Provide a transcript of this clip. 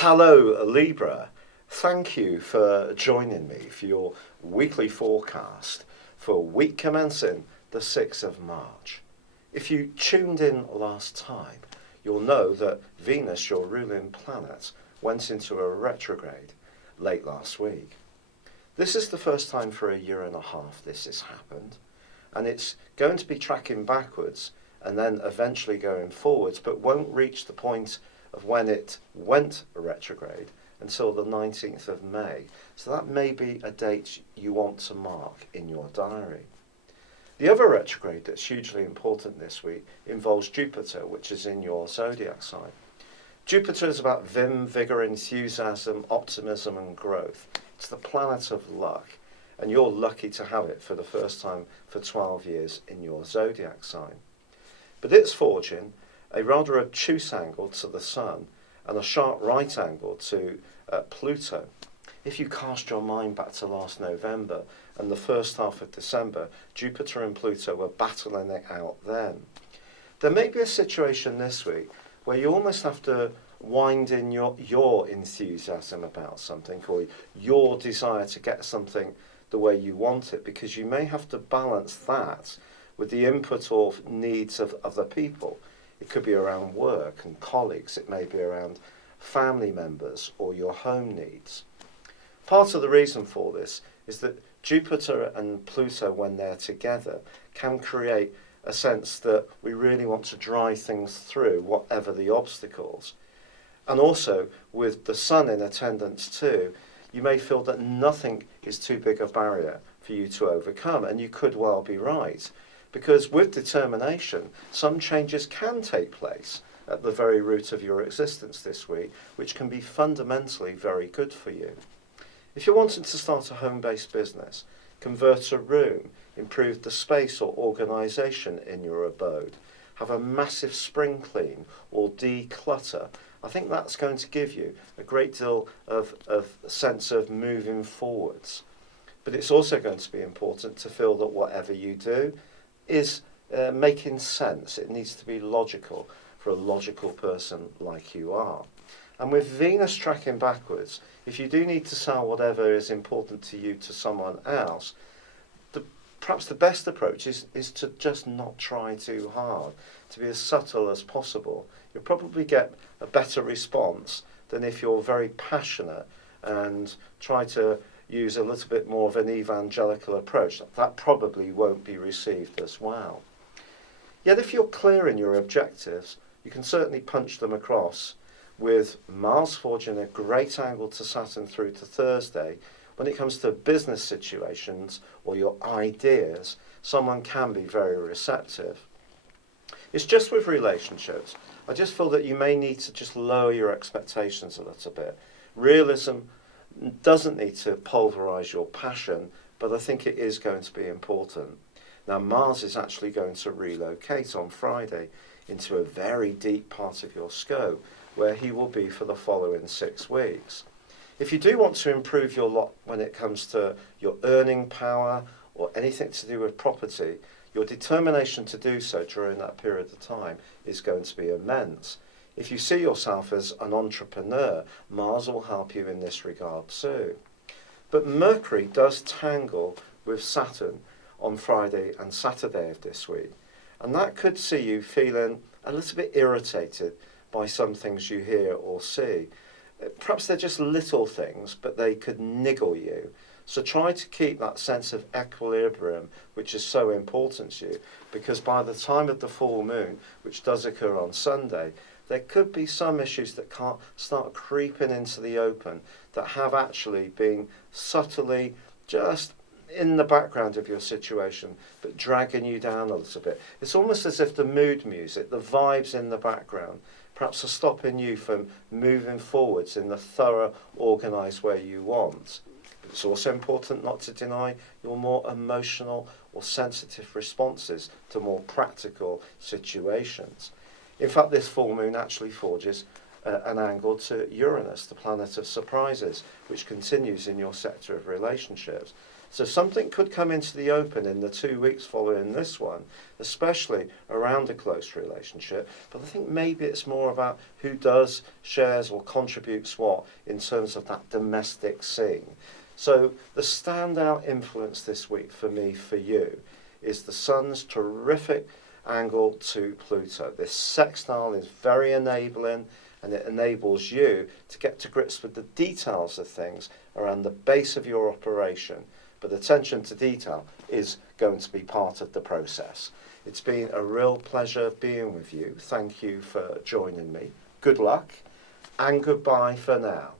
Hello, Libra. Thank you for joining me for your weekly forecast for week commencing the 6th of March. If you tuned in last time, you'll know that Venus, your ruling planet, went into a retrograde late last week. This is the first time for a year and a half this has happened, and it's going to be tracking backwards and then eventually going forwards, but won't reach the point of when it went retrograde until the 19th of May. So that may be a date you want to mark in your diary. The other retrograde that's hugely important this week involves Jupiter, which is in your zodiac sign. Jupiter is about vim, vigour, enthusiasm, optimism and growth. It's the planet of luck, and you're lucky to have it for the first time for 12 years in your zodiac sign. But it's forging a rather obtuse angle to the Sun and a sharp right angle to Pluto. If you cast your mind back to last November and the first half of December, Jupiter and Pluto were battling it out then. There may be a situation this week where you almost have to wind in your enthusiasm about something, or your desire to get something the way you want it, because you may have to balance that with the input or needs of other people. It could be around work and colleagues, it may be around family members or your home needs. Part of the reason for this is that Jupiter and Pluto, when they're together, can create a sense that we really want to drive things through, whatever the obstacles. And also, with the Sun in attendance too, you may feel that nothing is too big a barrier for you to overcome, and you could well be right. Because with determination, some changes can take place at the very root of your existence this week, which can be fundamentally very good for you. If you're wanting to start a home-based business, convert a room, improve the space or organisation in your abode, have a massive spring clean or declutter, I think that's going to give you a great deal of sense of moving forwards. But it's also going to be important to feel that whatever you do is making sense. It needs to be logical for a logical person like you are. And with Venus tracking backwards, if you do need to sell whatever is important to you to someone else, perhaps the best approach is to just not try too hard, to be as subtle as possible. You'll probably get a better response than if you're very passionate and try to use a little bit more of an evangelical approach. That probably won't be received as well. Yet if you're clear in your objectives, you can certainly punch them across, with Mars forging a great angle to Saturn through to Thursday. When it comes to business situations or your ideas, someone can be very receptive. It's just with relationships. I just feel that you may need to just lower your expectations a little bit. Realism doesn't need to pulverise your passion, but I think it is going to be important. Now, Mars is actually going to relocate on Friday into a very deep part of your scope, where he will be for the following 6 weeks. If you do want to improve your lot when it comes to your earning power or anything to do with property, your determination to do so during that period of time is going to be immense. If you see yourself as an entrepreneur, Mars will help you in this regard too. But Mercury does tangle with Saturn on Friday and Saturday of this week, and that could see you feeling a little bit irritated by some things you hear or see. Perhaps they're just little things, but they could niggle you. So try to keep that sense of equilibrium, which is so important to you, because by the time of the full moon, which does occur on Sunday, there could be some issues that can't start creeping into the open that have actually been subtly just in the background of your situation, but dragging you down a little bit. It's almost as if the mood music, the vibes in the background, perhaps are stopping you from moving forwards in the thorough, organised way you want. But it's also important not to deny your more emotional or sensitive responses to more practical situations. In fact, this full moon actually forges an angle to Uranus, the planet of surprises, which continues in your sector of relationships. So something could come into the open in the 2 weeks following this one, especially around a close relationship. But I think maybe it's more about who does, shares or contributes what in terms of that domestic scene. So the standout influence this week for me, for you, is the Sun's terrific angle to Pluto. This sextile is very enabling, and it enables you to get to grips with the details of things around the base of your operation. But attention to detail is going to be part of the process. It's been a real pleasure being with you. Thank you for joining me. Good luck and goodbye for now.